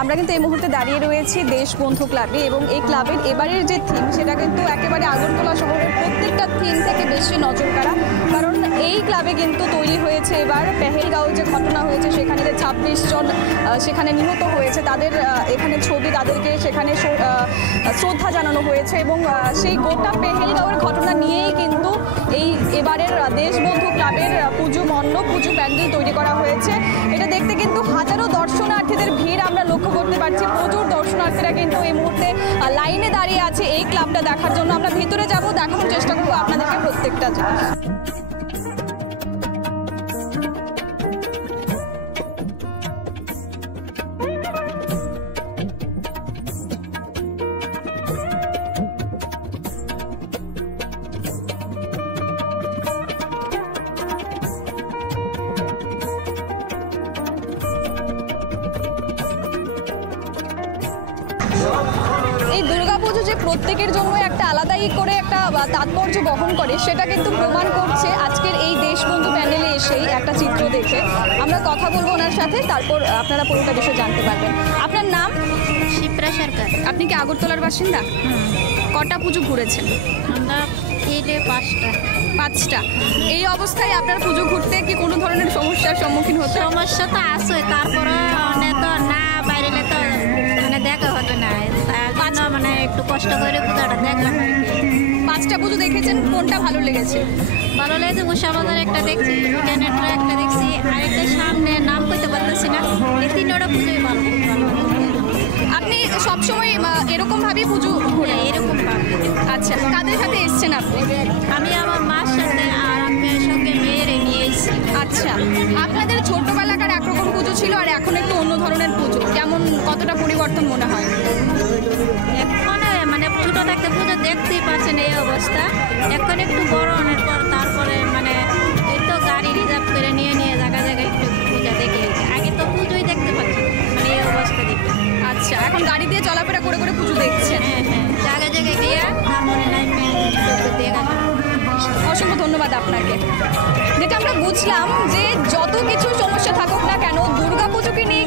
আমরা কিন্তু এই মুহূর্তে দাঁড়িয়ে রয়েছি দেশবন্ধু ক্লাবে এবং এই ক্লাবের এবারের যে থিম সেটা কিন্তু একেবারে আগরতলা শহরের প্রত্যেকটা থিম থেকে বেশি নজর কাড়া। কারণ এই ক্লাবে কিন্তু তৈরি হয়েছে এবার পেহেলগাঁও যে ঘটনা হয়েছে সেখানে যে 26 জন সেখানে নিহত হয়েছে তাদের এখানে ছবি, তাদেরকে সেখানে শ্রদ্ধা জানানো হয়েছে এবং সেই গোটা পেহেলগাঁওয়ের ঘটনা নিয়েই কিন্তু এই এবারের দেশবন্ধু ক্লাবের পুজো মণ্ডপ, পুজো প্যান্ডেল তৈরি করা হয়েছে। এটা দেখতে কিন্তু হাজারো দর্শনার্থীদের ভিড় আমরা লক্ষ্য করতে পারছি। প্রচুর দর্শনার্থীরা কিন্তু এই মুহূর্তে লাইনে দাঁড়িয়ে আছে এই ক্লাবটা দেখার জন্য। আমরা ভেতরে যাব, দেখানোর চেষ্টা করবো আপনাদেরকে প্রত্যেকটা জিনিস। এই দুর্গাপুজো যে প্রত্যেকের জন্য একটা আলাদাই করে একটা তাৎপর্য বহন করে সেটা কিন্তু প্রমাণ করছে আজকের এই দেশবন্ধু প্যান্ডেলে এসেই একটা চিত্র দেখে। আমরা কথা বলবো ওনার সাথে, তারপর আপনারা পুরোটা বিষয় জানতে পারবেন। আপনার নাম? শিপ্রা সরকার। আপনি কি আগরতলার বাসিন্দা? কটা পুজো ঘুরেছেন? আমরা পাঁচটা। এই অবস্থায় আপনার পুজো ঘুরতে কি কোনো ধরনের সমস্যার সম্মুখীন হতে? সমস্যা তো আছে, তারপরে তো না বাইরে তো মানে দেখা হতো না, তার জন্য মানে একটু কষ্ট করে পুজোটা দেখলাম। 5টা পুজো দেখেছেন, কোনটা ভালো লেগেছে? ভালো লেগেছে গোসাবাজার একটা দেখছি, ইন্টারনেটরা একটা দেখছি, আরেকটা সামনে নাম করতে পারতেছি না। এই 3টা পুজোই ভালো। আপনি সবসময় এরকম ভাবেই পুজো ঘুরে? এরকম ভাবে। আচ্ছা, কাদের সাথে এসছেন আপনি? আমি আমার মার সাথে আর মেয়ের সঙ্গে মেয়েরে নিয়ে এসেছি। আচ্ছা, আপনাদের ছোটবেলাকার একরকম পুজো ছিল আর এখন একটু অন্য ধরনের পুজো, কেমন কতটা পরিবর্তন মনে হয়? এখন মানে ছোটো থাকতে পুজো দেখতেই পাচ্ছেন এই অবস্থা। এখন একটু বড় অনেক পর তারপরে মানে এই তো গাড়ি রিজার্ভ করে নিয়ে জায়গায় জায়গায় একটু পূজা দেখে। আগে তো পুজোই দেখতে পাচ্ছি মানে এই অবস্থা দেখতে। আচ্ছা, এখন গাড়ি দিয়ে চলাফেরা করে করে পুজো দেখছেন? হ্যাঁ, জায়গায় জায়গায় গিয়ে তারপরে দেখা। অসংখ্য ধন্যবাদ আপনাকে। যেটা আমরা বুঝলাম যে যত কিছু সমস্যা থাকুক না কেন দুর্গাপুজোকে নিয়ে